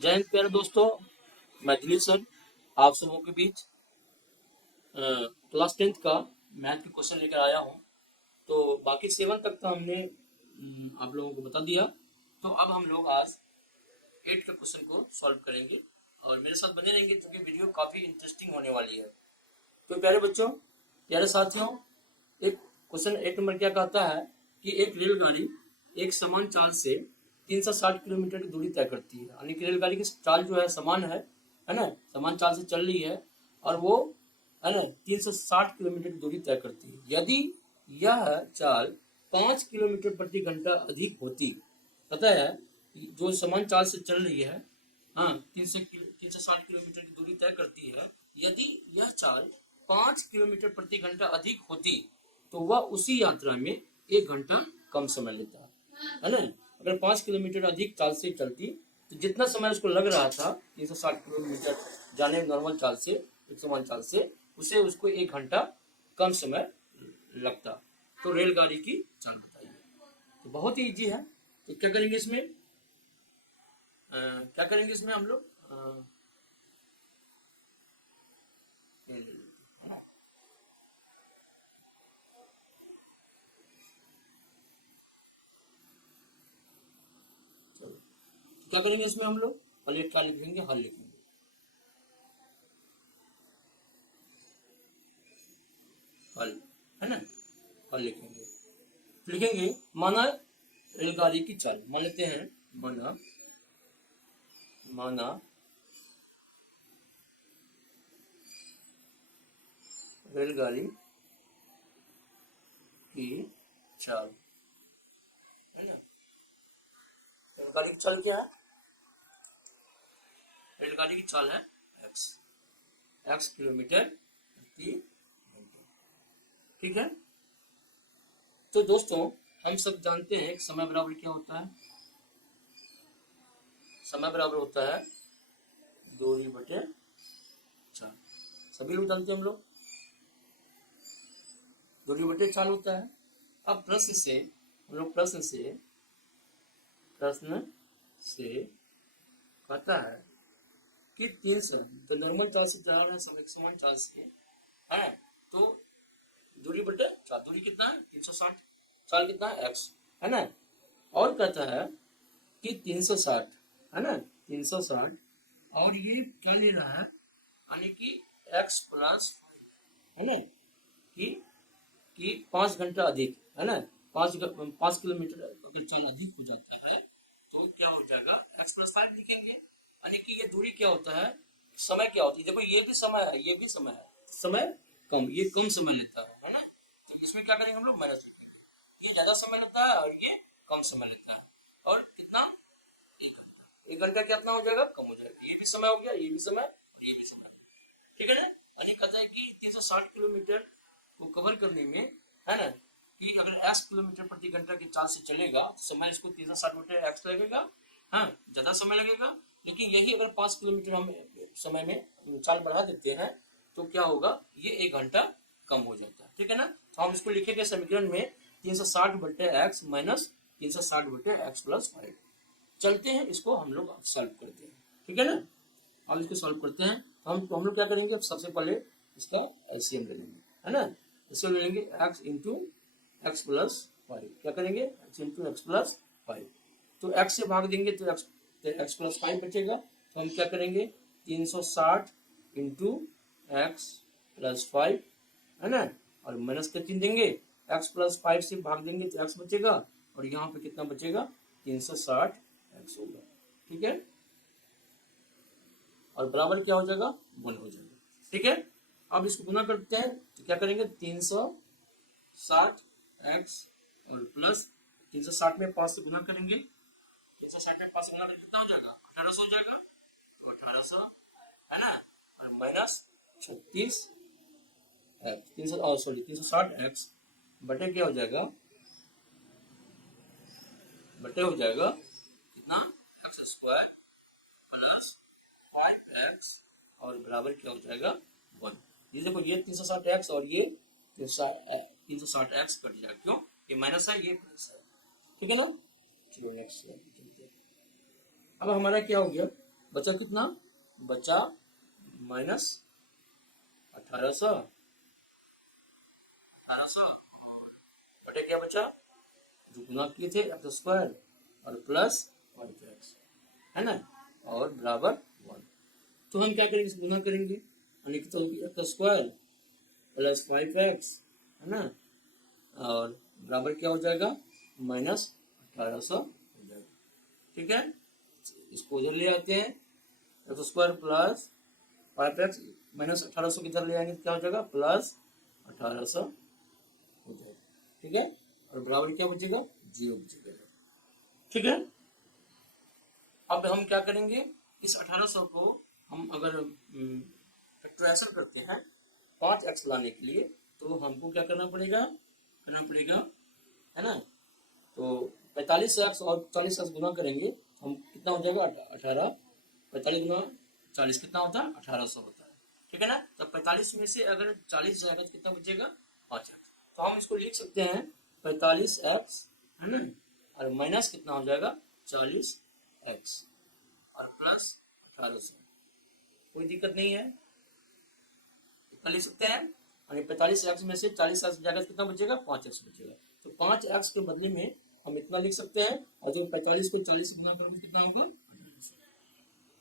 जय हिंद प्यारे दोस्तों। मैं दिलीप सर आप सबों के बीच क्लास 10th का मैथ के क्वेश्चन लेकर आया हूँ। तो बाकी 7 तक तो हमने आप लोगों को बता दिया। तो अब हम लोग आज 8 के क्वेश्चन को सॉल्व करेंगे और मेरे साथ बने रहेंगे क्योंकि वीडियो काफ़ी इंटरेस्टिंग होने वाली है। तो प्यारे बच्चों, प्यारे साथियों, एक क्वेश्चन 8 नंबर क्या कहता है कि एक रेलगाड़ी एक समान चाल से 360 किलोमीटर की दूरी तय करती है। यानी कि रेलगाड़ी की चाल जो है समान है ना, समान चाल से चल रही है और वो है ना 360 किलोमीटर की दूरी तय करती है। यदि यह चाल 5 किलोमीटर प्रति घंटा अधिक होती, पता है जो समान चाल से चल रही है, हाँ 360 किलोमीटर की दूरी तय करती है। यदि यह चाल 5 किलोमीटर प्रति घंटा अधिक होती तो वह उसी यात्रा में 1 घंटा कम समय लेता है ना। अगर 5 किलोमीटर अधिक चाल से चलती तो जितना समय उसको लग रहा था 360 किलोमीटर जाने नॉर्मल चाल से, एक समान चाल से, उसे उसको 1 घंटा कम समय लगता। तो रेलगाड़ी की चाल बताइए। तो बहुत ही इजी है। तो क्या करेंगे इसमें, क्या करेंगे इसमें हम लोग क्या करेंगे इसमें हम लोग पहले क्या लिखेंगे, हल लिखेंगे। हल है ना, हल लिखेंगे। लिखेंगे माना रेलगाड़ी की चाल, मान लेते हैं माना माना रेलगाड़ी की चाल, है ना। रेलगाड़ी की चाल क्या है? रेलगाड़ी की चाल है x किलोमीटर प्रति घंटे। ठीक है। तो दोस्तों हम सब जानते हैं कि समय बराबर क्या होता है। समय बराबर होता है दूरी बटे चाल। सभी लोग जानते हैं हम लोग, दूरी बटे चाल होता है। अब प्रश्न से हम लोग प्रश्न से कहता है कि 300 तो नॉर्मल चाल से जा रहे हैं, सब एक समान चाल से है। तो दूरी बटे चाल, दूरी कितना है 360, चाल कितना है x, है ना। और कहता है कि 360 है ना, 360 और ये क्या ले रहा है, यानी कि x प्लस है ना, कि 5 घंटा अधिक है ना, 5 किलोमीटर अगर चाल अधिक हो जाता है तो क्या हो जाएगा, x+5 लिखेंगे। यानी कि ये दूरी क्या होता है, समय क्या होती है। देखो ये भी समय है, ये भी समय है, समय कम, ये कम समय लेता है ना। तो इसमें क्या करेंगे हम लोग, माइनस करेंगे। ये ज्यादा समय लेता है और ये कम समय लेता है। और कितना, 1 घंटा कितना हो जाएगा, कम हो जाएगा। ये भी समय हो गया, ये भी समय और ये भी समय। ठीक है ना। यानी कहता है कि 360 किलोमीटर को कवर करने में, है ना, कि अगर x किलोमीटर प्रति घंटा की चाल से चलेगा तो समय इसको 360 बटे x लगेगा, हाँ ज्यादा समय लगेगा। लेकिन यही अगर 5 किलोमीटर हम समय में चाल बढ़ा देते हैं तो क्या होगा, ये 1 घंटा कम हो जाता है। ठीक है ना। तो हम इसको लिखेंगे समीकरण में 360 बटे x माइनस 360 बटे x+5। चलते हैं इसको हम लोग सॉल्व करते हैं। ठीक है ना। अब इसको सॉल्व करते हैं। तो हम लोग क्या करेंगे, अब सबसे पहले इसका एलसीएम ले लेंगे, है ना। इसको ले लेंगे x इंटू x+5। क्या करेंगे, x इंटू x+5। तो x से भाग देंगे तो x+5 बचेगा। तो हम क्या करेंगे, 360 इंटू x+5, है ना, और माइनस का चिन्ह देंगे। x+5 से भाग देंगे तो x बचेगा और यहाँ पे कितना बचेगा, 360 x होगा। ठीक है। और बराबर क्या हो जाएगा, 1 हो जाएगा। ठीक है। अब इसको गुना करते हैं तो क्या करेंगे, 360 x और प्लस 360 में 5 से गुना करेंगे, 360 में 5 से गुना करेंगे कितना हो जाएगा, 1800 हो जाएगा। तो 1800 है ना, और माइनस 36 360 x बटे क्या हो जाएगा, बटे हो जाएगा कितना, x² प्लस 5x और बराबर क्या हो जाएगा 1। ये देखो ये 360x और ये 360x कट जाएगा, क्यों, ये माइनस है ये प्लस है। ठीक है ना। चलिए नेक्स्ट चलते हैं। अब हमारा क्या हो गया, बचा कितना, बचा माइनस 1800 बटे क्या बचा, जो गुना किए थे एक्स स्क्वायर और प्लस 1x, है ना, और बराबर 1। तो हम क्या करेंगे, इस गुना करेंगे, यानी कि तो एक्स स्क्वायर प्लस 5x, है ना, और बराबर क्या हो जाएगा, माइनस 1800 हो जाएगा। ठीक है, इसको उधर ले आते हैं, x square plus 5x minus 1800 किधर ले आएंगे, क्या हो जाएगा, प्लस 1800 हो जाएगा। ठीक है, और बराबर क्या बचेगा, 0 बचेगा। ठीक है, अब हम क्या करेंगे, इस 1800 को हम अगर फैक्टराइजेशन करते हैं 5x लाने के लिए, तो हमको क्या करना पड़ेगा, है ना, तो 45x और 40x गुना करेंगे, हम कितना हो जाएगा, 18, 45 गुना 40 कितना होता है, 1800 होता है। ठीक है ना, तो 45 में से अगर 40 जाएगा तो कितना बचेगा, 5x। तो हम इसको लिख सकते हैं 45x, है ना, और माइनस कितना हो जाएगा, 40x और प्लस 1800। कोई दिक्कत नहीं है, इतना लिख सकते हैं। और 45x में से 40x जाएगा कितना बचेगा, 5x बचेगा। तो 5x के बदले में हम इतना लिख सकते हैं, और जो 45 को 40 गुना करोगे कितना होगा, 1800।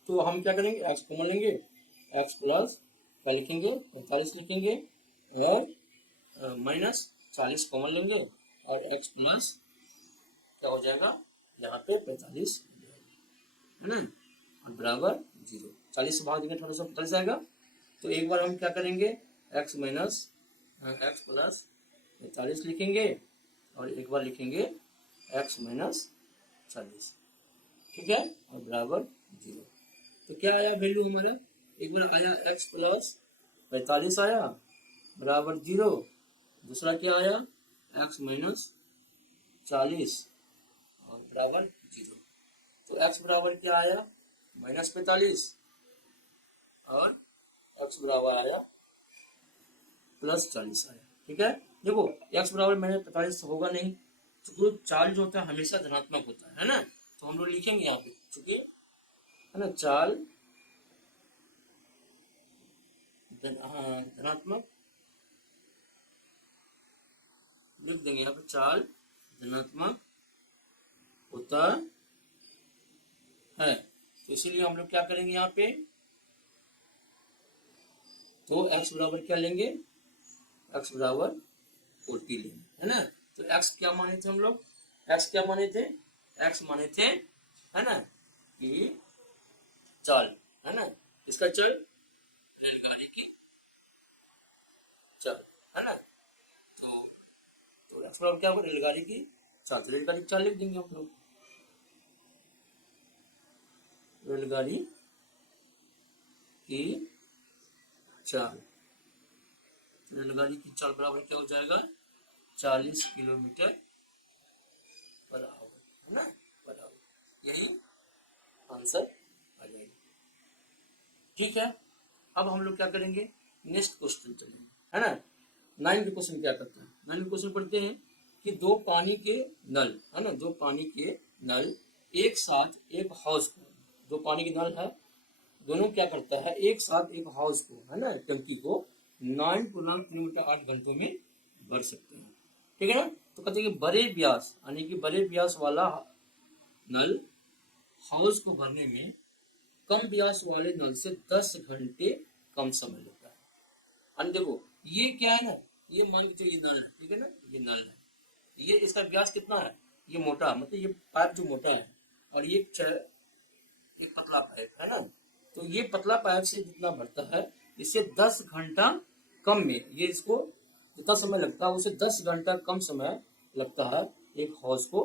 तो हम क्या करेंगे, x कॉमन लेंगे, x प्लस क्या लिखेंगे, 45 लिखेंगे, और माइनस 40 कॉमन लेंगे, और x प्लस क्या हो जाएगा, यहाँ पे 45 हो जाएगा, है ना, और बराबर 0। 40 से भाग देंगे 1800 45 आएगा। तो एक बार हम क्या करेंगे, x माइनस एक्स प्लस 45 लिखेंगे, और एक बार लिखेंगे x माइनस 40। ठीक है, और बराबर 0। तो क्या आया वैल्यू हमारा, एक बार आया x प्लस 45 आया बराबर 0, दूसरा क्या आया x माइनस 40 और बराबर 0। तो x बराबर क्या आया, माइनस 45, और x बराबर आया प्लस 40 आया। ठीक है, देखो x बराबर माइनस 45 होगा नहीं, तो चाल जो होता है हमेशा धनात्मक होता है ना, तो हम लोग लिखेंगे यहाँ पे, चूंकि है ना, चाल धनात्मक लिख देंगे यहाँ पे, चाल धनात्मक होता है, तो इसीलिए हम लोग क्या करेंगे यहाँ पे, तो x बराबर क्या लेंगे, x बराबर 40 लेंगे, है ना। तो x क्या माने थे हम लोग, x क्या माने थे, x माने थे, है ना, कि चाल, है ना, इसका चल, रेलगाड़ी की चाल, है ना, तो x बराबर क्या होगा, रेलगाड़ी की चाल, तो रेलगाड़ी की चाल लिख देंगे हम लोग, रेलगाड़ी की चाल, रेलगाड़ी की चाल बराबर क्या हो जाएगा, 40 किलोमीटर पर आवर, है ना, पर आवर, यही आंसर आ जाएगा। ठीक है, अब हम लोग क्या करेंगे, नेक्स्ट क्वेश्चन चलेंगे, है ना। 9 क्वेश्चन क्या करता है, 9 क्वेश्चन पढ़ते हैं कि दो पानी के नल, है ना, दो पानी के नल एक साथ एक हाउस को, दो पानी के नल है, दोनों क्या करता है, एक साथ एक हाउस को, है ना, टंकी को 9 किलोमीटर 8 घंटों में भर सकते हैं। ठीक है ना, तो कहते हैं कि बड़े व्यास, यानी कि बड़े व्यास वाला नल हाउस को भरने में कम व्यास वाले नल से 10 घंटे कम समय लगता है। और देखो ये क्या है ना, ये मान के चलिए नल है, ठीक है ना, ये नल है, ये इसका व्यास कितना है, ये मोटा, मतलब ये पाइप जो मोटा है, और ये एक पतला पाइप, है ना, तो ये पतला पाइप से जितना भरता है, इससे 10 घंटा कम में, ये इसको जितना समय लगता है उसे 10 घंटा कम समय लगता है एक हौज को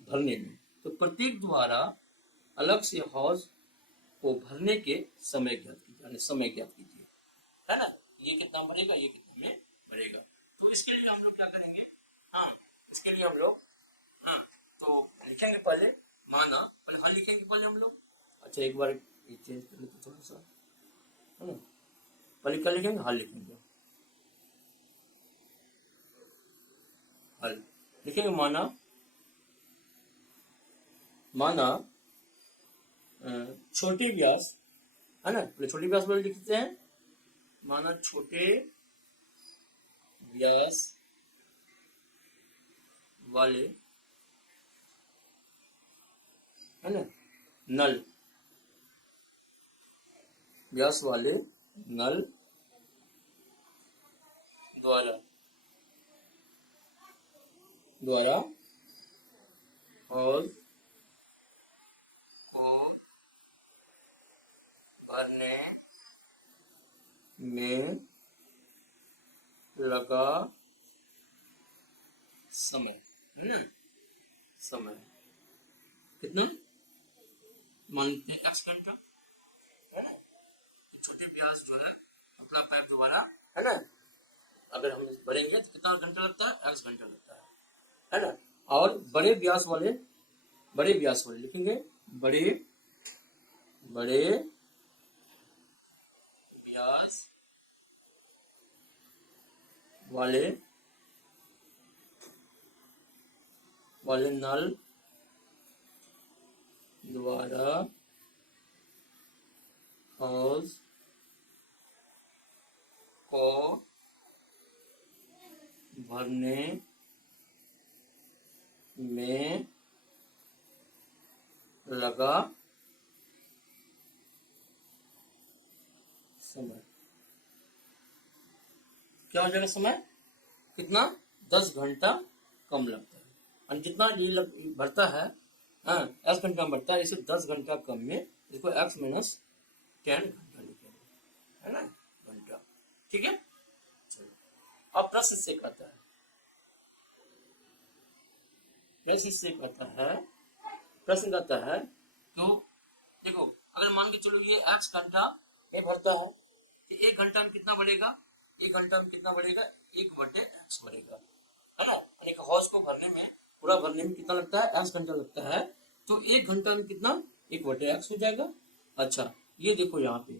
भरने में। तो प्रत्येक द्वारा अलग से हौज को भरने के समय ज्ञात कीजिए, यानी समय ज्ञात कीजिए, है ना, ये कितना भरेगा, ये कितना में भरेगा। तो इसके लिए हम लोग क्या करेंगे, हाँ, इसके लिए हम लोग, हाँ, तो लिखेंगे पहले, माना पहले हाँ लिखेंगे पहले हम लोग, अच्छा एक बार ये चेंज कर लेते थोड़ा सा, है ना, पहले क्या लिखेंगे, हल लिखेंगे, हल लिखेंगे, माना माना छोटे व्यास है ना, पहले छोटे व्यास वाले लिखते हैं, माना छोटे व्यास वाले है ना नल, व्यास वाले नल द्वारा द्वारा और को भरने में लगा समय है ना, समय कितना मान लेते हैं x घंटा है ना। छोटे व्यास जो है पतला पाइप द्वारा है ना, अगर हम भरेंगे तो कितना घंटा लगता है, x घंटा लगता है ना। और बड़े व्यास वाले लिखेंगे, बड़े व्यास वाले नल द्वारा हौज को भरने में लगा समय, क्या हो जाएगा समय, कितना 10 घंटा कम लगता है। और जितना ये भरता है x घंटा बढ़ता है, इसे 10 घंटा कम में इसको x माइनस 10 घंटा लिखेंगे है ना, घंटा। ठीक है, चलो अब प्रश्न से कहता है, प्रश्न कहता है तो देखो, अगर मान के चलो ये x घंटा ये भरता है तो 1 घंटा में कितना बढ़ेगा, 1 घंटा में कितना बढ़ेगा, 1/x बढ़ेगा है ना। एक हौज को भरने में, पूरा भरने में कितना लगता है, x घंटा लगता है, तो 1 घंटा में कितना 1/x हो जाएगा। अच्छा ये देखो यहाँ पे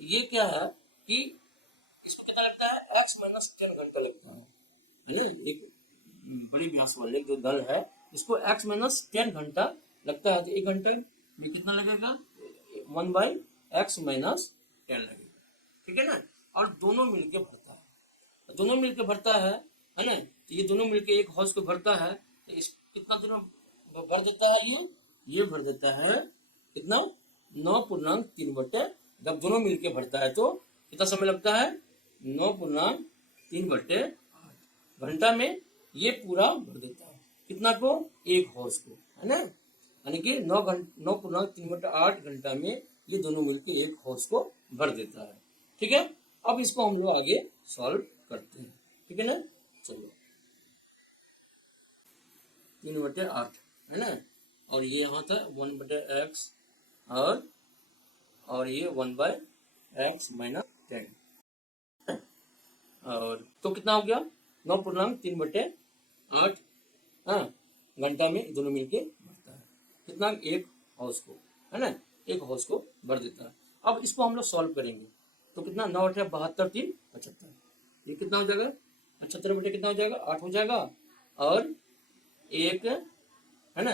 ये क्या है कि इसको कितना लगता है, x माइनस 10 घंटा लगता है। एक बड़ी व्यास वाले जो दल है इसको x माइनस 10 घंटा लगता है, तो 1 घंटे में कितना लगेगा, 1/x माइनस 10 लगेगा। ठीक है ना, और दोनों मिलके भरता है ना, तो ये दोनों मिलके एक हौज को भरता है, तो इस कितना दोनों भर देता है, ये भर देता है कितना 9.3 जब दोनों मिलके भरता है तो कितना समय लगता है, 9.3 घंटा में ये पूरा भर देता है, कितना को, एक हौज को है ना, यानी कि 9.3/8 घंटा में ये दोनों मिलके एक हौज को भर देता है। ठीक है, अब इसको हम लोग आगे सॉल्व करते हैं। ठीक है ना, चलो 3/8 है ना, और ये यहाँ था 1/x और ये 1/x माइनस 10, और तो कितना हो गया 9.3/8 घंटा में दोनों मिलके भरता है, कितना, एक हौज को है ना, एक हौज को भर देता है। अब इसको हम लोग सॉल्व करेंगे तो कितना 9×8 = 72, 3 75, ये कितना हो जाएगा 75 कितना हो जाएगा 8 हो जाएगा, और एक है ना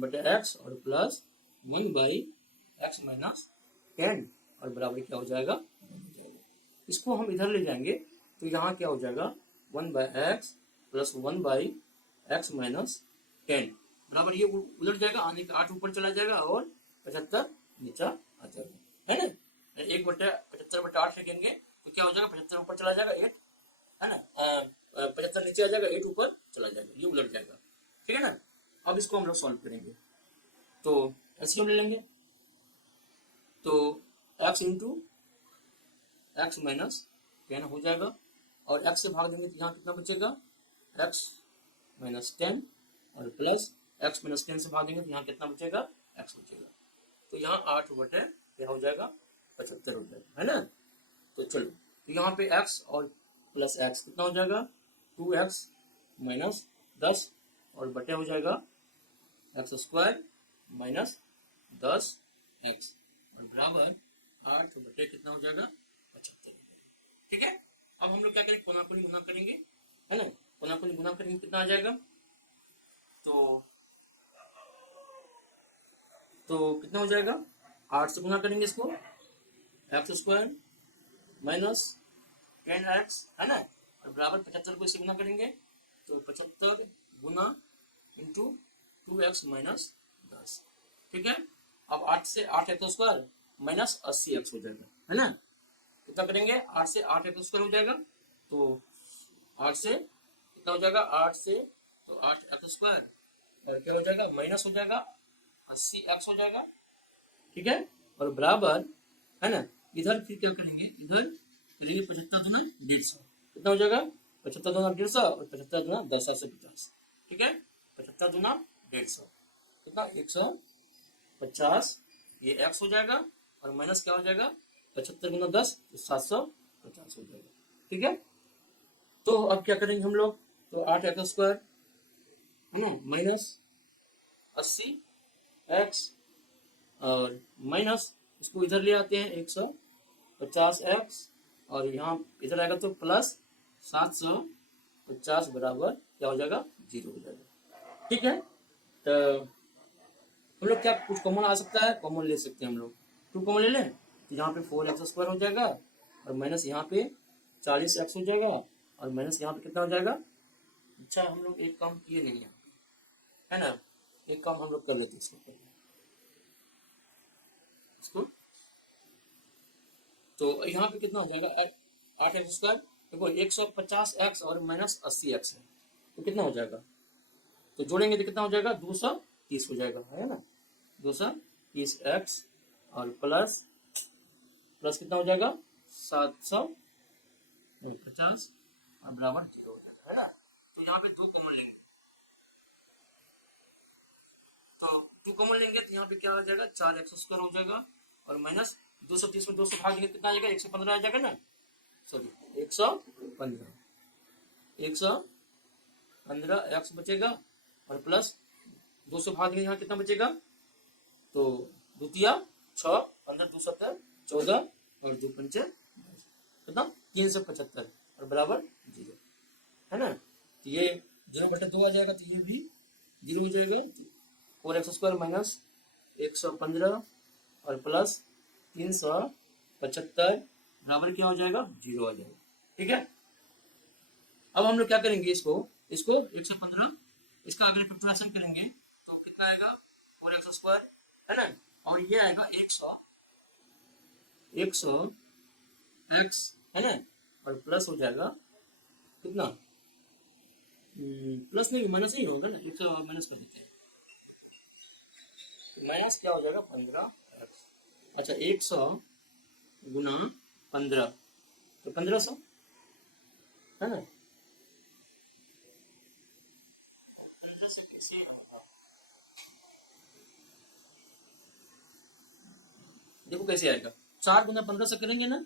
बटे x और प्लस 1/x माइनस 10 और बराबर क्या हो जाएगा, इसको हम इधर ले जाएंगे तो यहाँ क्या हो जाएगा 1/x प्लस 1/x माइनस 10 बराबर ये उलट जाएगा, आने का 8 ऊपर चला जाएगा और 75 नीचा आ जाएगा है ना। 1/75/8 लिखेंगे तो क्या हो जाएगा, 75 ऊपर चला जाएगा 8 है ना, 75 नीचे आ जाएगा, 8 ऊपर चला जाएगा, ये उलट जाएगा। ठीक है ना, अब इसको हम लोग सॉल्व करेंगे तो एलसीएम ले लेंगे, तो x इंटू एक्स माइनस 10 हो जाएगा, और x से भाग देंगे तो यहाँ कितना बचेगा, x माइनस 10 और प्लस x माइनस 10 से भाग देंगे तो यहाँ कितना बचेगा, x बचेगा, तो यहाँ 8 बटे क्या हो जाएगा 75 हो जाएगा है ना। तो चलो, तो यहाँ पे x और प्लस x कितना हो जाएगा 2x माइनस 10 और बटे हो जाएगा x² माइनस 10x और बराबर 8 बटे कितना हो जाएगा 75। ठीक है, अब हम लोग क्या करेंगे, कोना-कोनी गुना करेंगे है ना, कोना-कोनी गुना करेंगे कितना आ जाएगा, तो तो कितना हो जाएगा, 8 से गुना करेंगे इसको, एक्स स्क्वायर माइनस 10x है ना, और बराबर 75 को इससे गुना करेंगे तो 75 गुना इंटू 2x माइनस 10। ठीक है, अब 8 से 8 एक्स स्क्वायर माइनस 80x हो जाएगा, है ना। कितना करेंगे, 8 से 8 एक्स स्क्वायर हो जाएगा, तो 8 से कितना हो जाएगा, 8 से तो 8 एक्स स्क्वायर और क्या हो जाएगा, माइनस हो जाएगा 80x हो जाएगा। ठीक है, और बराबर है ना, इधर फिर क्या करेंगे, इधर करेंगे 75 दूना 150, कितना हो जाएगा, 75 दूना 150 और 75 दूना 10 से 50। ठीक है, 75 दूना 150 कितना, 150, ये x हो जाएगा और माइनस क्या हो जाएगा, 75 गुना 10 तो 750 हो जाएगा। ठीक है, तो अब क्या करेंगे हम लोग, तो 8 एक्स स्क्वायर है ना माइनस 80x और माइनस इसको इधर ले आते हैं 150x और यहाँ इधर आएगा तो प्लस 750 बराबर क्या हो जाएगा, 0 हो जाएगा। ठीक है, तो हम लोग क्या कुछ कॉमन आ सकता है, कॉमन ले सकते हैं हम लोग, 2 कॉमन ले लें तो यहाँ पे 4x स्क्वायर हो जाएगा और माइनस यहाँ पे 40x हो जाएगा और माइनस यहाँ पे कितना हो जाएगा। अच्छा, हम लोग एक काम किए नहीं है ना, एक काम हम लोग कर लेते हैं इसको, तो यहाँ पे कितना हो जाएगा, 8x स्क्वायर, देखो 150x और माइनस 80x है तो कितना हो जाएगा, तो जोड़ेंगे तो कितना हो जाएगा, 230 हो जाएगा, है ना, 230x और प्लस कितना हो जाएगा, 750 और बराबर 0 हो जाएगा, है ना। तो यहाँ पे 2 कॉमन लेंगे, तो 2 कॉमन लेंगे तो यहाँ पे क्या हो जाएगा, 4x स्क्वायर हो जाएगा और माइनस 230 में 200 भाग देंगे कितना आ जाएगा, 115 आ जाएगा ना, सॉरी 115 एक्स बचेगा और प्लस 200 भाग देंगे यहाँ कितना बचेगा, तो द्वितीय 6 15 2 70 14 और 2 पंचे कितना 375 और बराबर 0, है ना। तो ये 0/2 आ जाएगा, तो ये भी 0 हो जाएगा, 4x स्क्वायर माइनस 115 और प्लस 375 बराबर क्या हो जाएगा, 0 आ जाएगा। ठीक है, अब हम लोग क्या करेंगे, इसको 115 इसका अगर फैक्टराइजेशन करेंगे तो कितना आएगा, 4x स्क्वायर है ना, और ये आएगा 100 x है ना, और प्लस हो जाएगा कितना, प्लस नहीं माइनस ही होगा ना, 100 माइनस कर देते हैं, माइनस क्या हो जाएगा 15x। अच्छा, 100 गुना 15 तो 1500 है ना, 15 से कैसे होगा, देखो कैसे आएगा, 4 गुना 15 से करेंगे ना,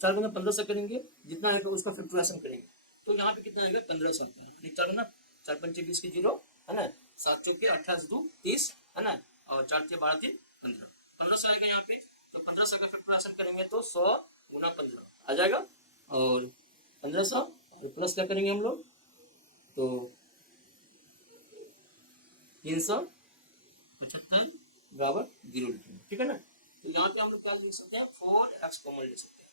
4 गुना 15 से करेंगे जितना आएगा उसका फैक्टराइजेशन करेंगे तो यहाँ पे कितना आएगा 1500, 4 गुना 4 पंचे 20 के 0 है ना, 7 चौके 28 2 30 है ना, और 4 के 12 3 15 1500 आएगा यहाँ पे, तो 1500 का फैक्टराइजेशन करेंगे तो 100 गुना 15 आ जाएगा और 1500 और प्लस क्या करेंगे हम लोग, तो 375 बराबर 0 लिखेंगे। ठीक है ना, तो यहाँ पे हम लोग क्या लिख सकते हैं, 4x कॉमन ले सकते हैं,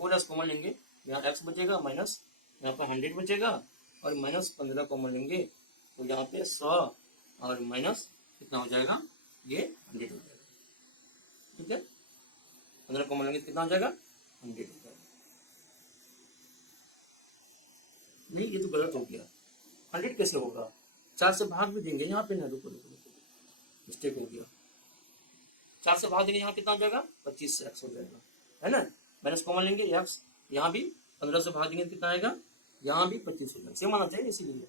4x कॉमन लेंगे, यहाँ x बचेगा माइनस यहाँ पे 100 बचेगा और माइनस 15 कॉमन लेंगे तो यहाँ पे 100 और माइनस कितना हो जाएगा, ये 100 हो जाएगा। ठीक है, 15 कॉमन लेंगे तो कितना हो जाएगा, 100 हो जाएगा। नहीं, ये तो गलत हो गया, 100 कैसे होगा, 4 से भाग भी देंगे यहाँ पे ना, रुको मिस्टेक हो गया, 4 से भाग देंगे यहाँ कितना हो जाएगा, 25 से x हो जाएगा, है ना, माइनस कॉमन लेंगे x, यहाँ भी 15 से भाग देंगे कितना आएगा, यहाँ भी 25 हो जाएगा, सेम आना चाहिए, इसीलिए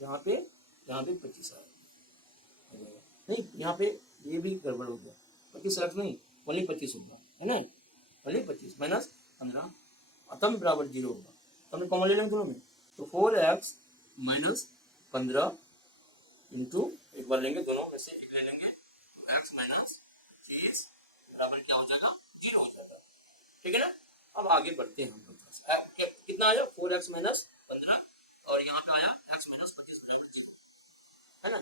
यहाँ पे 25 आएगा, नहीं यहाँ पे ये भी गड़बड़ हो गया, 25 x नहीं ओनली 25 होगा, है ना, ओनली 25 माइनस 15 तब बराबर 0 होगा, तो हमने कॉमन ले लेंगे दोनों में, तो 4x माइनस 15 इंटू एक बार लेंगे दोनों में से एक ले लेंगे, तो x माइनस 30 बराबर क्या हो जाएगा, 0 हो जाएगा। ठीक है ना, अब आगे बढ़ते हैं हम लोग, कितना आया 4x माइनस 15 और यहाँ पे आया x माइनस 25 बराबर 0, है ना।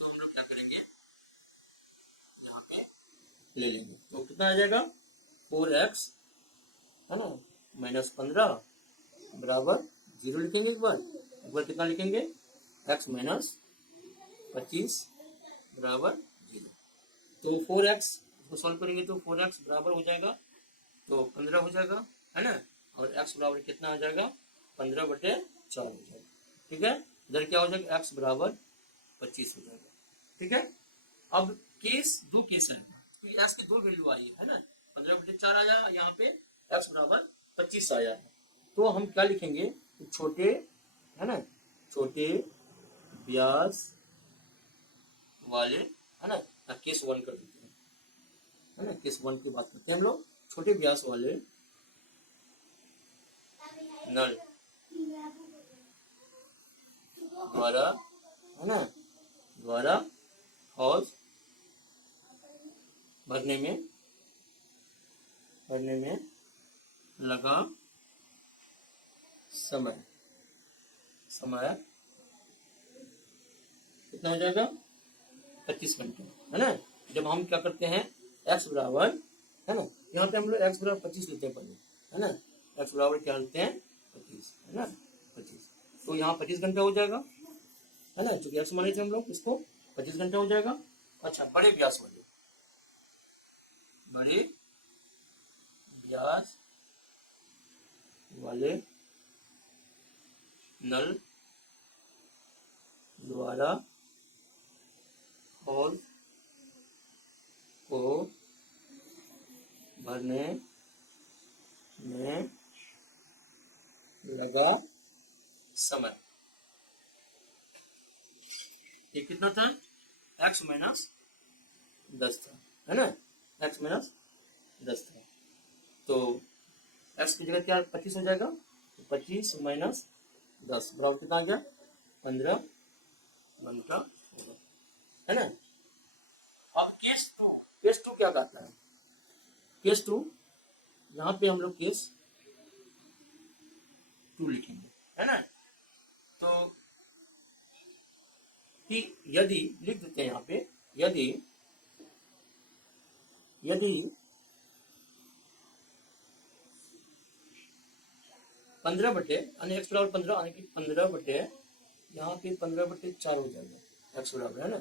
तो हम लोग क्या करेंगे, पे ले लेंगे। तो कितना आ जाएगा 4x है ना माइनस 15 बराबर 0 लिखेंगे। एक बार कितना लिखेंगे x माइनस 25 बराबर 0। तो 4x को सॉल्व करेंगे तो 4x बराबर हो जाएगा तो 15 हो जाएगा है ना, और x बराबर कितना हो जाएगा 15/4 हो जाएगा। ठीक है, इधर क्या हो जाएगा x बराबर 25 हो जाएगा। ठीक है, अब केस है तो x की दो वैल्यू आई है ना, 15/4 आया, यहाँ पे x बराबर 25 आया है। तो हम क्या लिखेंगे छोटे है ना, छोटे व्यास वाले है ना, केस 1 कर देते हैं है ना, केस 1 की बात करते हैं हम लोग। छोटे व्यास वाले नल द्वारा है ना, द्वारा हौज भरने में लगा समय कितना हो जाएगा 25 घंटे है ना। जब हम क्या करते हैं x बराबर है ना, यहाँ पे हम लोग x बराबर 25 लेते हैं पहले है ना, x बराबर क्या लेते हैं 25 है ना 25, तो यहाँ 25 घंटा हो जाएगा है ना, चूंकि x मान थे हम लोग इसको 25 घंटा हो जाएगा। अच्छा बड़े व्यास वाले नल द्वारा हौज को भरने में लगा समय, ये कितना था x माइनस 10 था है ना, x माइनस 10 था। तो x की जगह क्या 25 हो जाएगा, तो 25 माइनस 10 बराबर कितना आ गया 15 घंटा होगा है ना। अब केस टू क्या कहता है, केस 2 यहाँ पे हम लोग केस 2 लिखेंगे है ना। तो यदि लिख देते हैं यहाँ पे, यदि 15 यानी x बराबर 15 यानी कि 15 यहाँ पे 15/4 हो जाएगा x बराबर है ना,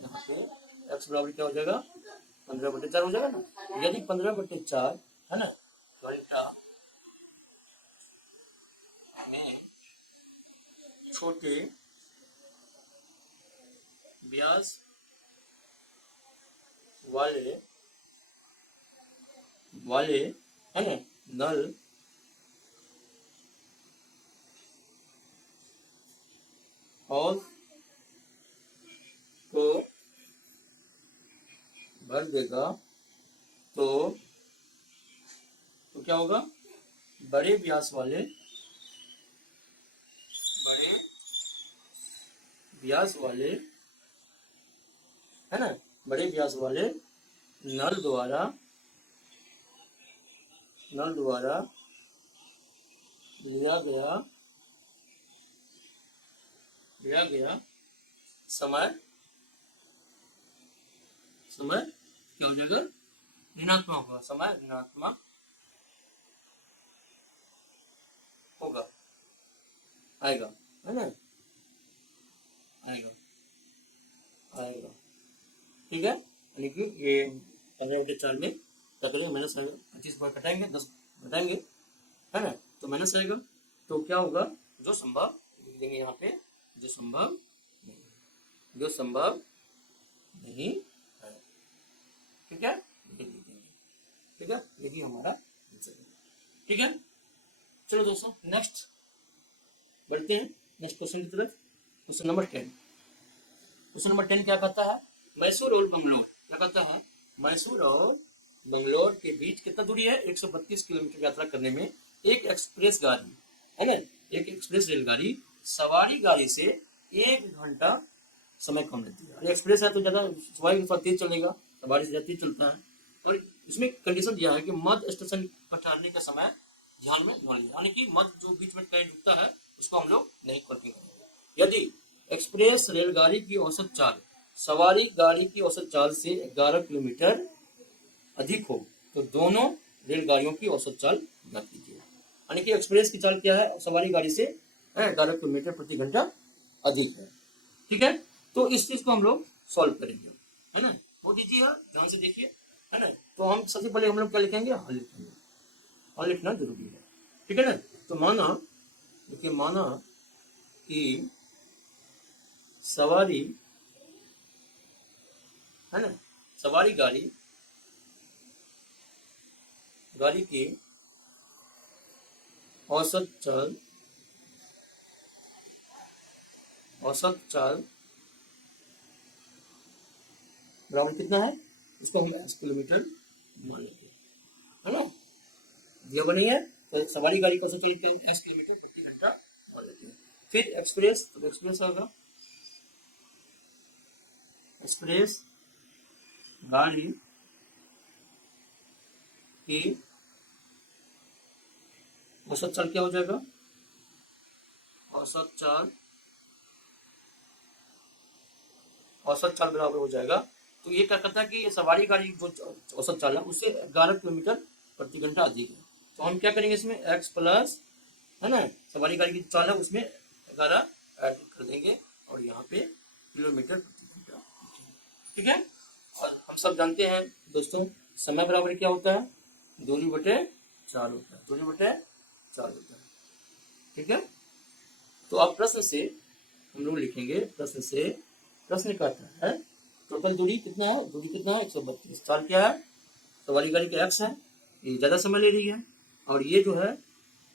यहाँ पे x बराबर क्या हो जाएगा 15/4 हो जाएगा ना। यदि 15/4 है ना घंटा में छोटे व्यास वाले है ना नल हौज को भर देगा तो क्या होगा बड़े व्यास वाले है ना, बड़े व्यास वाले नल द्वारा लिया गया समय क्या हो जाएगा ऋणात्मक होगा, समय ऋणात्मक होगा, आएगा है ना, आएगा ठीक है। यानी कि ये 15/4 में क्या करेंगे माइनस आएगा, 25 बार कटाएंगे 10 घटाएंगे है ना, तो माइनस आएगा। तो क्या होगा जो संभव लिख देंगे यहाँ पे, जो संभव नहीं है। ठीक है, ठीक है, यही हमारा आंसर है। ठीक है, चलो दोस्तों नेक्स्ट बढ़ते हैं नेक्स्ट क्वेश्चन की तरफ। क्वेश्चन नंबर 10, क्वेश्चन नंबर 10 क्या कहता है, मैसूर और बंगलोर क्या कहता है, मैसूर और बंगलोर के बीच कितना दूरी है 132 किलोमीटर यात्रा करने में एक एक्सप्रेस गाड़ी है ना, एक एक्सप्रेस रेलगाड़ी सवारी गाड़ी से 1 घंटा समय कम लेती है। एक्सप्रेस है तो ज्यादा सवारी के साथ तेज चलेगा, सवारी से ज्यादा तेज चलता है। और इसमें कंडीशन दिया है कि मध्य स्टेशन पर ठहरने का समय ध्यान में न लिया, यानी कि मध्य जो बीच में ट्रेन रुकता है उसको हम लोग नहीं कॉपी करेंगे। यदि एक्सप्रेस रेलगाड़ी की औसत चाल सवारी गाड़ी की औसत चाल से 11 किलोमीटर अधिक हो तो दोनों रेलगाड़ियों की औसत चाल ज्ञात कीजिए। यानी कि एक्सप्रेस की चाल क्या है, सवारी गाड़ी से 11 किलोमीटर प्रति घंटा अधिक है। ठीक है, तो इस चीज को हम लोग सॉल्व करेंगे, है ना। बहुत इजी है, ध्यान से देखिए, है ना। तो हम सबसे पहले हम लोग क्या लिखेंगे, हल लिखेंगे, हल लिखना जरूरी है। ठीक है ना। तो माना, देखिए माना कि सवारी, है ना, सवारी गाड़ी की औसत चाल बराबर कितना है, इसको हम 10 किलोमीटर मान लेंगे, है ना। दिया नहीं है तो सवारी गाड़ी का औसत चाल 10 किलोमीटर प्रति घंटा मान लेते हैं। फिर एक्सप्रेस, तो एक्सप्रेस होगा, एक्सप्रेस गाड़ी की औसत चाल क्या हो जाएगा, औसत चाल बराबर हो जाएगा। तो ये क्या कहता है कि ये सवारी गाड़ी जो औसत चाल है उससे 11 किलोमीटर प्रति घंटा अधिक है। तो हम क्या करेंगे इसमें x प्लस, है ना, सवारी गाड़ी की चाल है उसमें 11 ऐड कर देंगे और यहाँ पे किलोमीटर प्रति घंटा। ठीक है, और हम सब जानते हैं दोस्तों समय बराबर क्या होता है, दूरी बटे चाल होता है, दूरी बटे चाल होता है। ठीक है, तो अब प्रश्न से हम लोग लिखेंगे, प्रश्न कहता है टोटल दूरी कितना है, दूरी कितना है 132, चाल क्या है, सवारी गाड़ी का एक्स है, ये ज्यादा समय ले रही है, और ये जो है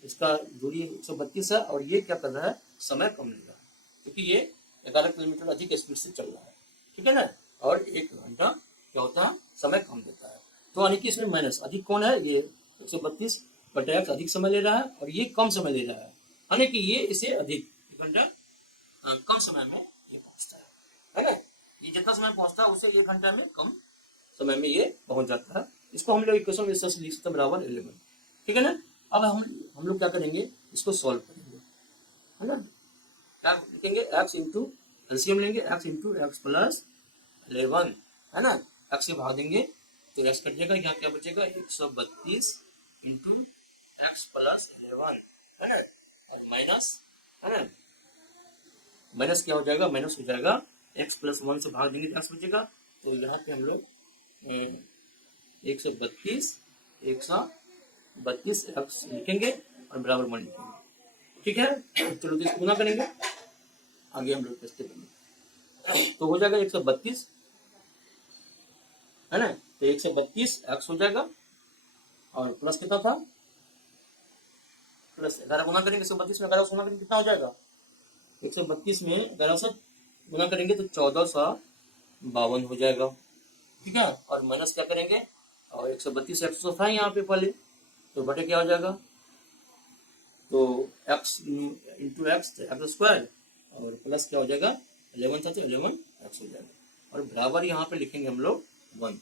इसका दूरी 132 है और ये क्या कर रहा है, समय कम ले रहा है क्योंकि ये 11 किलोमीटर अधिक स्पीड से चल रहा है। ठीक है ना, और 1 घंटा क्या होता है, समय कम देता है। तो यानी कि इसमें माइनस अधिक कौन है, ये 132 बटा एक्स अधिक समय ले रहा है और ये कम समय ले रहा है, यानी कि ये इसे अधिक 1 घंटा कम समय में ये पहुंचता है ना। ये जितना समय पहुंचता है उससे 1 घंटा में कम समय में ये पहुंच जाता है। इसको हम लोग इक्वेशन में लिख सकते हैं बराबर 11। ठीक है ना। अब हम लोग क्या करेंगे, इसको सॉल्व करेंगे, है ना। क्या लिखेंगे, एक्स इंटू एलसीएम लेंगे, एक्स इंटू एक्स प्लस 11, है ना, एक्स से भाग देंगे तो एक्स कट जाएगा, यहाँ क्या बचेगा 132 इंटू एक्स प्लस 11, है ना, और माइनस, है ना, माइनस क्या हो जाएगा, माइनस हो जाएगा एक्स प्लस 1 से भाग देंगे तो एक्स बचेगा। तो यहाँ पे हम लोग 132 एक्स लिखेंगे और बराबर 1 लिखेंगे। ठीक है, चलो तो इसको गुना करेंगे, आगे हम लोग टेस्ट करेंगे। तो हो जाएगा 132, है ना, तो 132 एक्स हो जाएगा और प्लस कितना था, प्लस 11 गुना करेंगे 132 में 11 गुना करेंगे कितना हो जाएगा, 132 में 11 से गुना करेंगे तो 1452 हो जाएगा। ठीक है, और माइनस क्या करेंगे, और 132 एक्स तो था यहाँ पे पहले, तो बटे क्या हो जाएगा, तो x into x x square और प्लस क्या हो जाएगा 11 था तो 11 एक्स हो जाएगा और बराबर यहाँ पे लिखेंगे हम लोग 1।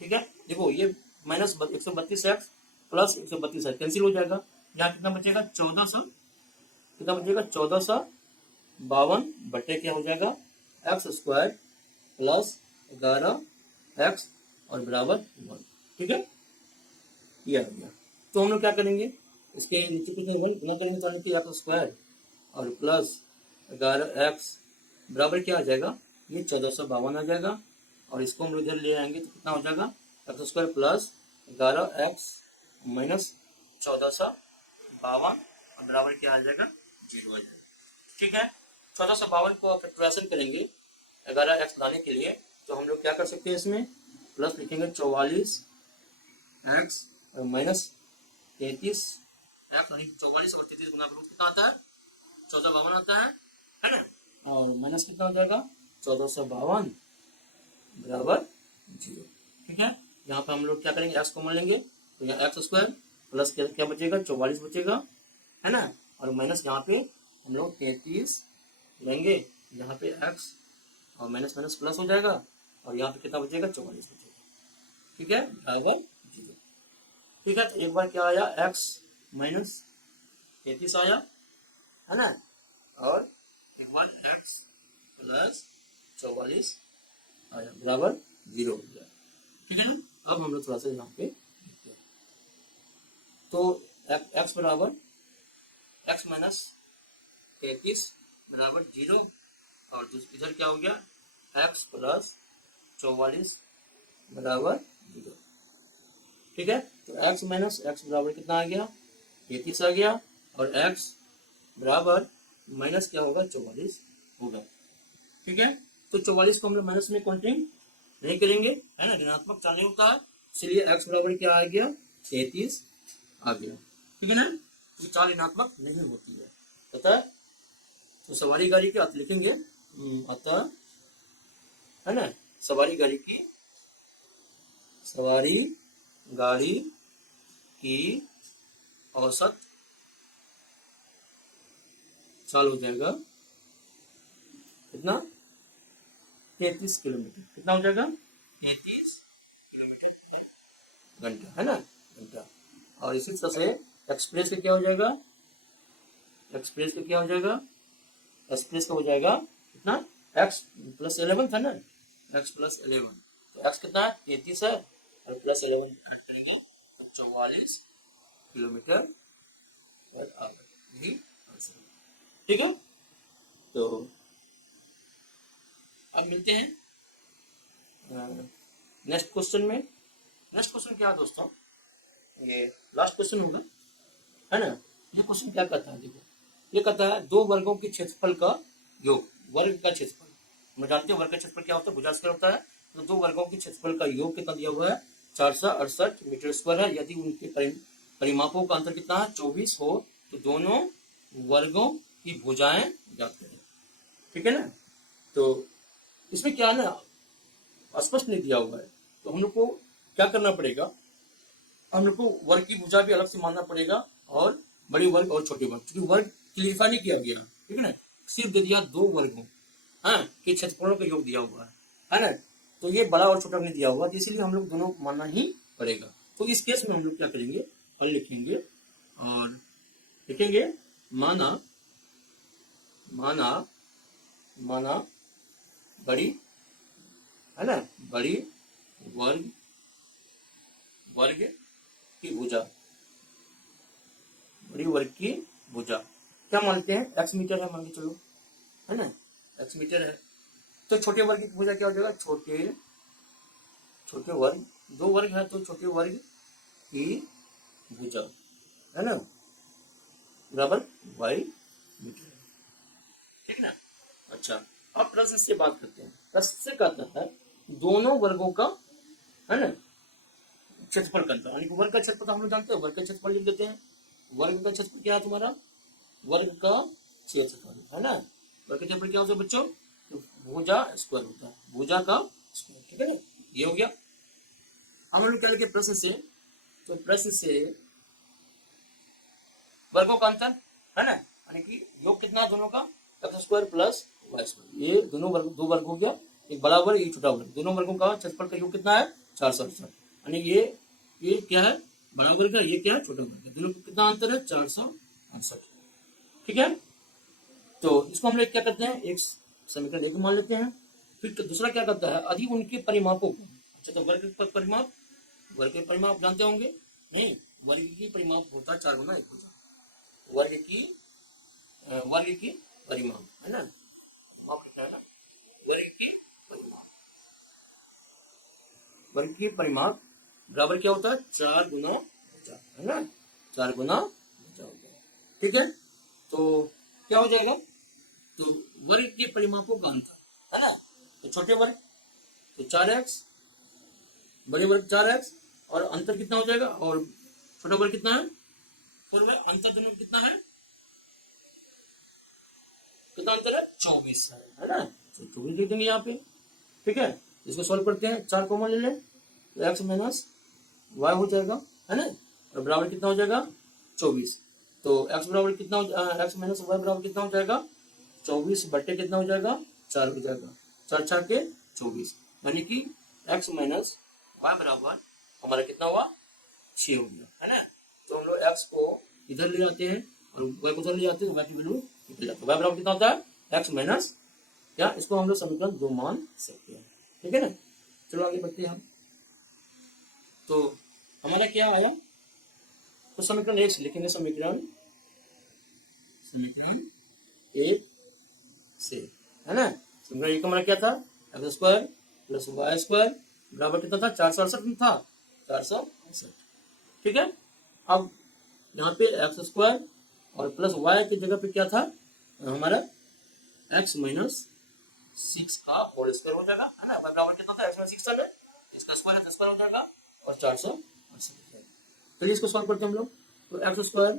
ठीक है, देखो ये minus 132 x plus 132 x cancel हो जाएगा, यहाँ कितना बचेगा 1400, कितना बचेगा 1452 बटे क्या हो जाएगा एक्स स्क्वायर प्लस 11 एक्स और बराबर 1। ठीक है, ये आ गया। तो हम लोग क्या करेंगे, इसके नीचे कितने 1 गुना करेंगे तो कि एक्स स्क्वायर और प्लस 11 एक्स बराबर क्या आ जाएगा, ये 1452 आ जाएगा और इसको हम लोग इधर ले आएंगे तो कितना हो जाएगा x square plus 11 x minus 1452 और बराबर क्या आ जाएगा 0 आ जाएगा। ठीक है, 1452 को फैक्टराइजेशन करेंगे 11 एक्स लाने के लिए, तो हम लोग क्या कर सकते हैं, इसमें प्लस लिखेंगे 44 एक्स और माइनस 33 एक्स, 44 और 33 गुना करो कितना आता है 1452 आता है ना, और माइनस कितना हो जाएगा 1452 बराबर 0। ठीक है, यहाँ पे हम लोग क्या करेंगे एक्स कॉमन लेंगे तो यहाँ एक्स स्क्वायर प्लस क्या बचेगा 44 बचेगा, है ना, और माइनस यहाँ पे हम लोग 33 लेंगे, यहाँ पे एक्स और माइनस माइनस प्लस हो जाएगा और यहाँ पे कितना बचेगा 44 बचेगा। ठीक है, बराबर 0। ठीक है, तो एक बार क्या आया एक्स माइनस 33 आया, है ना, और एक बार एक्स प्लस 44 आया बराबर 0 हो गया। ठीक है ना। अब हम लोग थोड़ा सा यहाँ पे देखते हैं। तो x बराबर x माइनस 33 बराबर 0 और इधर क्या हो गया x प्लस 44 बराबर 0। ठीक है। तो x माइनस x बराबर कितना आ गया 33 आ गया और x बराबर माइनस क्या होगा 44 होगा। ठीक है। तो 44 को हम लोग माइनस में काउंटिंग नहीं करेंगे, है ना, ऋणात्मक चालनी होता है, इसलिए x बराबर क्या आ गया 33 आ गया। ठीक है ना। ये चाल ऋणात्मक नहीं होती है, पता है। तो सवारी गाड़ी के अर्थ लिखेंगे अतः, है ना, सवारी गाड़ी की औसत चाल हो जाएगा कितना 33 किलोमीटर। कितना हो जाएगा 33 किलोमीटर घंटा, है ना, घंटा। और इसी तरह से एक्सप्रेस का क्या हो जाएगा, एक्सप्रेस का क्या हो जाएगा, एक्सप्रेस का हो जाएगा कितना x प्लस 11 था ना, x प्लस 11। तो x कितना है 33 है और प्लस 11 ऐड करेंगे तो 44 किलोमीटर पर आवर, यही आंसर है। ठीक है। तो अब मिलते हैं नेक्स्ट क्वेश्चन में। नेक्स्ट क्वेश्चन क्या है दोस्तों, ये लास्ट क्वेश्चन होगा, है ना। ये क्वेश्चन क्या कहता है, देखो ये कहता है दो वर्गों के क्षेत्रफल का योग। वर्ग का क्षेत्रफल हम जानते हैं, वर्ग का क्षेत्रफल क्या होता है, भुजा स्क्वायर होता है। तो दो वर्गों के क्षेत्रफल का योग कितना दिया हुआ है 468 मीटर स्क्वायर है। यदि उनके परिमापों का अंतर कितना है 24 हो तो दोनों वर्गों की भुजाएं ज्ञात करें। ठीक है ना। तो इसमें क्या है ना स्पष्ट नहीं दिया हुआ है, तो हम लोग को क्या करना पड़ेगा, हम लोग को वर्ग की भुजा भी अलग से मानना पड़ेगा और बड़ी वर्ग और छोटे वर्ग, क्योंकि वर्ग क्लियरिफाई नहीं किया गया। ठीक है ना, सिर्फ दे दिया दो वर्गों के क्षेत्रफलों का योग दिया हुआ है ना। तो ये बड़ा और छोटा नहीं दिया हुआ, तो इसीलिए हम लोग दोनों मानना ही पड़ेगा। तो इस केस में हम लोग क्या करेंगे, हल लिखेंगे और लिखेंगे माना माना माना बड़ी, है ना, बड़ी वर्ग की भुजा, बड़ी वर्ग की भुजा क्या मानते हैं x मीटर है, मान के चलो, है ना, x मीटर है। तो छोटे वर्ग की भुजा क्या हो जाएगा, छोटे वर्ग, दो वर्ग है तो छोटे वर्ग की भुजा, है ना, बराबर y मीटर। ठीक ना। अच्छा, अब प्रश्न से बात करते हैं। प्रश्न से कहता है दोनों वर्गों का, है ना, क्षेत्रफल का अंतर, यानी वर्ग का क्षेत्रफल हम लोग जानते हैं, वर्ग का क्षेत्रफल लिख देते हैं। वर्ग का क्षेत्रफल क्या है तुम्हारा, वर्ग का क्षेत्रफल, है ना। वर्ग का क्षेत्रफल क्या होता है बच्चों, तो भुजा स्क्वायर होता है, भुजा का स्क्वायर। ठीक है ना, ये हो गया। हम लोग क्या लिखे प्रश्न से, तो प्रश्न से वर्गों का अंतर, है ना, यानी कि योग कितना है दोनों का x square plus Y square. ये दोनों वर्ग, दो वर्ग हो गया, एक बड़ा वर्ग एक छोटा वर्ग, दोनों वर्गों का क्षेत्रफल का योग कितना है 468, यानी ये क्या है बड़ा वर्ग है, ये क्या है छोटा वर्ग है, दोनों का कितना अंतर है 468। ठीक है। तो इसको हम लोग क्या करते हैं, एक समीकरण एक मान लेते हैं। फिर तो दूसरा क्या करता है, अधिक उनके परिमापों को। अच्छा, तो वर्ग का परिमाप, वर्ग के परिमाप जानते होंगे नहीं, वर्ग की परिमाप होता है 4 गुना 1 होता, वर्ग की परिमाप, है ना, वर्ग की परिमाप बराबर क्या होता है 4 गुना भुजा, है ना, 4 गुना भुजा हो गया। ठीक है। तो क्या हो जाएगा, तो वर्ग के परिमापों का अंतर, है ना, तो छोटे वर्ग तो 4x, बड़े वर्ग 4x, और अंतर कितना हो जाएगा, और छोटा वर्ग कितना है, तो अंतर दोनों में कितना है, कितना अंतर है 24 है ना, तो 24 लिख देंगे यहाँ पे। ठीक है, इसको सॉल्व करते हैं, 4 कॉमन ले लें तो x माइनस वाई हो जाएगा, है ना, और बराबर कितना हो जाएगा 24। तो x बराबर कितना हो, x माइनस वाई बराबर कितना हो जाएगा 24 बटे कितना हो जाएगा 4 हो जाएगा, 4 4 के 24, यानी कि x माइनस वाई बराबर हमारा कितना हुआ 6 हो गया, है ना। तो हम लोग x को इधर ले जाते हैं और y को उधर ले जाते हैं, y की वैल्यू निकल जाती है, y बराबर कितना होता है x माइनस क्या, इसको हम लोग समीकरण 2 मान सकते हैं। ठीक है ना। चलो आगे बढ़ते हैं हम। तो हमारा क्या आया, तो समीकरण 1 से लिखेंगे, समीकरण एक से, है ना। समीकरण 1 हमारा क्या था, X square plus Y square बराबर कितना था, 468 में था, 468। ठीक है। अब यहाँ पे एक्स स्क्वायर और प्लस वाई की जगह पे क्या था हमारा, एक्स माइनस 6 का होल स्क्वायर हो जाएगा, है ना। बराबर कितना था, एक्स माइनस 6 था, इसका स्क्वायर है तो स्क्वायर हो जाएगा और 468। चलिए इसको सॉल्व करते हैं हम लोग। तो एक्स स्क्वायर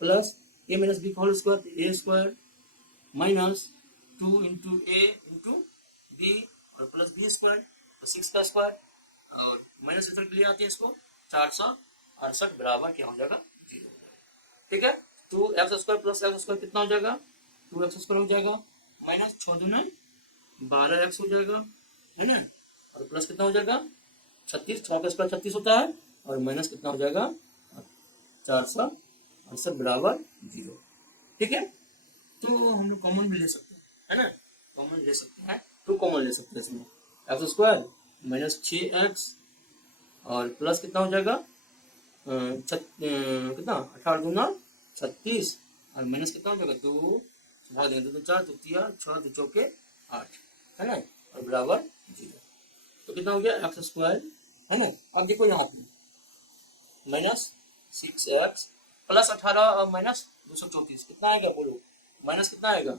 प्लस ए माइनस बी का होल स्क्वायर, ए स्क्वायर माइनस 2 इंटू ए इंटू बी और प्लस बी स्क्वायर, तो 6 का स्क्वायर और माइनस इधर के लिए आते हैं इसको, 468 बराबर क्या हो जाएगा, 0 हो जाएगा। ठीक है। तो x square plus x square कितना हो जाएगा, 2x स्क्वायर हो जाएगा, माइनस 6 दूना 12x हो जाएगा, है ना। और प्लस कितना हो जाएगा 36, 6 का स्क्वायर 36 होता है, और माइनस कितना हो जाएगा 468 बराबर 0। ठीक है। तो हम लोग कॉमन भी ले सकते हैं, है ना, कॉमन ले सकते हैं, तो कॉमन ले सकते हैं इसमें, एक्स स्क्वायर माइनस 6x और प्लस कितना हो जाएगा कितना 18 दूना 36 और माइनस कितना हो जाएगा 2 भाग देंगे 2 4 2 3 6 2 चौके 8, है ना, और बराबर 0। तो कितना हो गया एक्स स्क्वायर, है ना। अब देखो यहाँ पे माइनस 6x प्लस 18 और माइनस 234 कितना आएगा बोलो, माइनस कितना आएगा,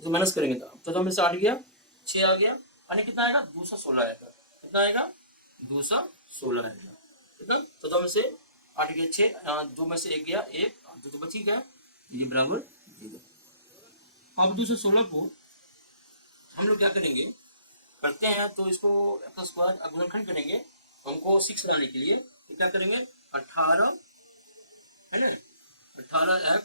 तो माइनस करेंगे तो हमें से 8 गया 6 आ गया, यानी कितना आएगा 216 आएगा, कितना आएगा 216 आएगा। कितना, तो में से 8 गया 6, 2 में से 1 गया 1, 2 तो बच ही गया, ये बराबर 0। अब 216 को हम लोग क्या करेंगे, करते हैं तो इसको एक्स स्क्वायर गुणनखंड करेंगे, हमको 6 लाने के लिए तो क्या करेंगे 18, है ना, 18x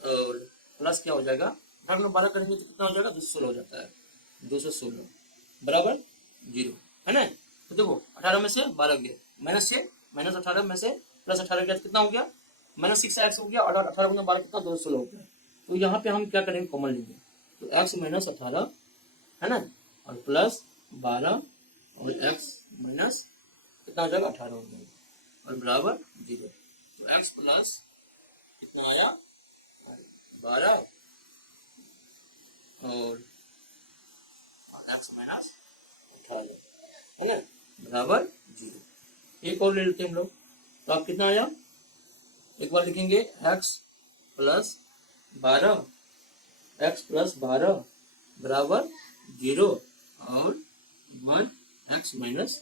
और प्लस क्या हो जाएगा, 18 में 12 करेंगे तो कितना हो जाएगा 216 हो जाता है, 216 बराबर 0, है ना। तो देखो 18 में से 12 गया माइनस 6, माइनस 18 में से प्लस 18 गया कितना हो गया माइनस 6x हो गया, और 18 में 12 कितना 216 हो गया। तो यहाँ पे हम क्या करेंगे कॉमन लेंगे, तो x माइनस 18, है ना, और प्लस 12 और x माइनस कितना हो जाएगा 18 हो जाएगा और बराबर 0। तो x प्लस कितना आया 12 और x माइनस 18, है ना, बराबर 0। एक और ले लेते हैं हम लोग, तो आप कितना आया, एक बार लिखेंगे x प्लस 12 बराबर 0 और 1x माइनस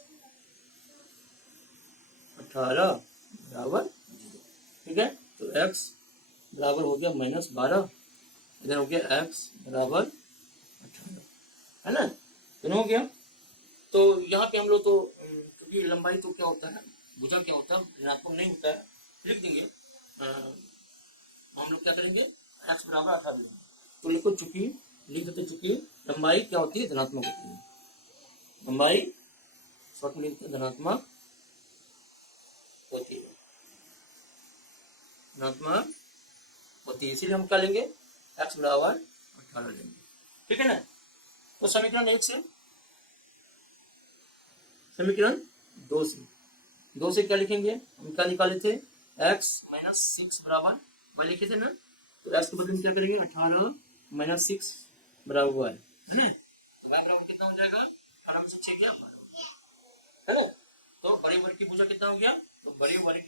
18 बराबर 0। ठीक है। तो x बराबर हो गया माइनस 12, इधर हो गया x बराबर 18, है ना, दोनों हो गया। तो यहाँ पे हम लोग तो क्योंकि लंबाई तो क्या होता है, भुजा क्या होता है ऋणात्मक नहीं होता है, लिख देंगे हम लोग क्या करेंगे x बराबर 18 देंगे, तो लिखो चूंकि लिख देते, चूंकि लंबाई क्या होती है धनात्मक होती है, लंबाई शॉर्ट में लिखते धनात्मक होती है, धनात्मक होती है, इसीलिए हम क्या लेंगे x बराबर 18 लेंगे। ठीक है ना। तो समीकरण 1 से, समीकरण 2 से क्या लिखेंगे, हम क्या निकाले थे x माइनस 6 बराबर y लिखे थे ना, तो x के बदले में क्या करेंगे 18 माइनस 6 बराबर y, है ना, तो y बराबर कितना हो जाएगा 18 में से 6 क्या 12, है ना। तो बड़े वर्ग की भुजा कितना हो गया, तो बड़े वर्ग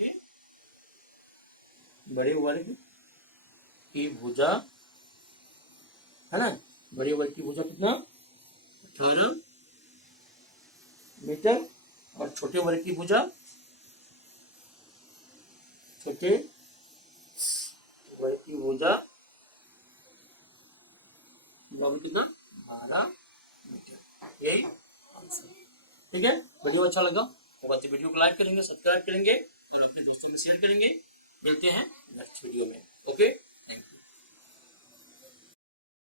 की भुजा, है ना, बड़े वर्ग की भुजा कितना 18 मीटर और छोटे वर्ग की भुजा कितना 12 मीटर, यही आंसर। ठीक है। वीडियो अच्छा लगा होगा तो वीडियो को लाइक करेंगे, सब्सक्राइब करेंगे और अपने दोस्तों में शेयर करेंगे। मिलते हैं नेक्स्ट वीडियो में। ओके।